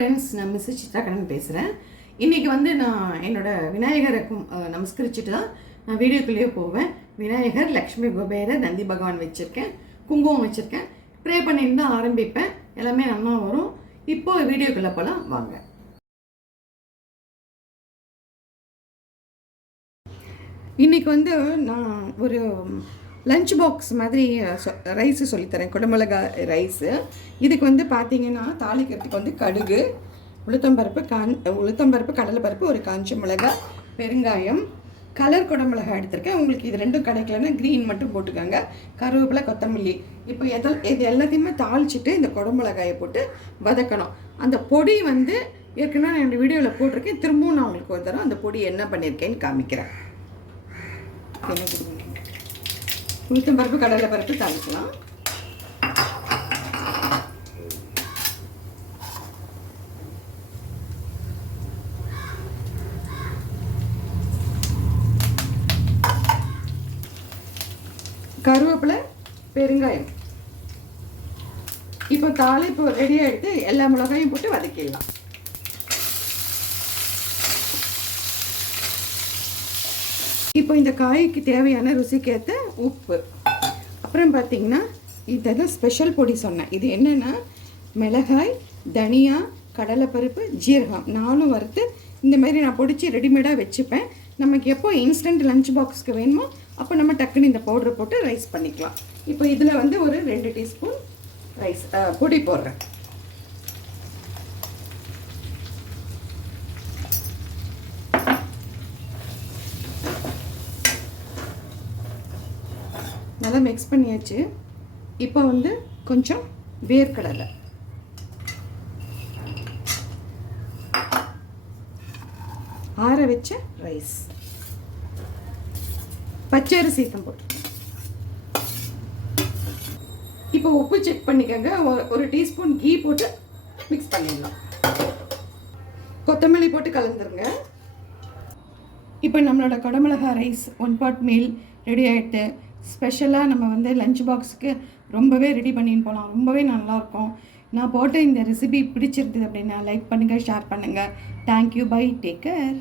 Friends நான் miss சித்ராகரன் பேசுகிறேன் இன்றைக்கி வந்து நான் என்னோட விநாயகரை நமஸ்கரிச்சுட்டு தான் நான் வீடியோக்குள்ளேயே போவேன். விநாயகர் லக்ஷ்மி குபேர நந்தி பகவான் வச்சுருக்கேன். குங்குமம் வச்சுருக்கேன். ப்ரே பண்ணிட்டு தான் ஆரம்பிப்பேன். எல்லாமே நல்லா வரும். இப்போது வீடியோக்குள்ளே போகலாம் வாங்க. இன்றைக்கி வந்து நான் ஒரு லஞ்ச் பாக்ஸ் மாதிரி ரைஸு சொல்லித்தரேன். குடமிளகா ரைஸு இதுக்கு வந்து பார்த்தீங்கன்னா தாளிக்கிறதுக்கு வந்து கடுகு உளுத்தம்பருப்பு கான் உளுத்தம்பருப்பு கடலைப்பருப்பு ஒரு காஞ்ச மிளகாய் பெருங்காயம் கலர் குடமிளகா எடுத்திருக்கேன். உங்களுக்கு இது ரெண்டும் கிடைக்கலன்னா க்ரீன் மட்டும் போட்டுக்கோங்க. கருவேப்பிலை கொத்தமல்லி. இப்போ எதல் இது எல்லாத்தையுமே தாளிச்சிட்டு இந்த குடமிளகாயை போட்டு வதக்கணும். அந்த பொடி வந்து ஏற்கனவே நான் என்னோடய வீடியோவில் போட்டிருக்கேன். திரும்பவும் நான் உங்களுக்கு ஒரு தரம் அந்த பொடி என்ன பண்ணியிருக்கேன்னு காமிக்கிறேன். என்ன உளுத்தம் பருப்பு கடலை பருப்பு தாளிக்கலாம். கருவேப்பிலை பெருங்காயம். இப்போ தாளிப்பு ரெடி ஆகிடுத்து எல்லா மிளகாயும் போட்டு வதக்கிடலாம். இப்போ இந்த காய்க்கு தேவையான ருசிக்கேற்ற உப்பு. அப்புறம் பார்த்தீங்கன்னா இதெல்லாம் ஸ்பெஷல் பொடி சொன்னேன். இது என்னென்னா மிளகாய் தனியா கடலைப்பருப்பு ஜீரகம். நாலும் வறுத்து இந்த மாதிரி நான் பொடிச்சு ரெடிமேடாக வச்சுப்பேன். நமக்கு எப்போ இன்ஸ்டன்ட் லஞ்ச் பாக்ஸ்க்கு வேணுமோ அப்போ நம்ம டக்குன்னு இந்த பவுடர் போட்டு ரைஸ் பண்ணிக்கலாம். இப்போ இதில் வந்து ஒரு ரெண்டு டீஸ்பூன் ரைஸ் பொடி போடுறேன். நல்லா மிக்ஸ் பண்ணியாச்சு. இப்போ வந்து கொஞ்சம் வேர்க்கடலை. ஆற வச்ச ரைஸ் பச்சரிசி தான் போட்டு இப்போ உப்பு செக் பண்ணிக்கோங்க. ஒரு டீஸ்பூன் கீ போட்டு மிக்ஸ் பண்ணிடலாம். கொத்தமல்லி போட்டு கலந்துருங்க. இப்போ நம்மளோட குடமிளகா rice one pot meal ready ஆகிட்டு ஸ்பெஷலாக நம்ம வந்து லஞ்ச் பாக்ஸுக்கு ரொம்பவே ரெடி பண்ணின்னு போகலாம் ரொம்பவே நல்லாயிருக்கும். நான் போட்ட இந்த ரெசிபி பிடிச்சிருந்தது அப்படின்னா லைக் பண்ணுங்கள் ஷேர் பண்ணுங்கள் தேங்க்யூ பை டேக் கேர்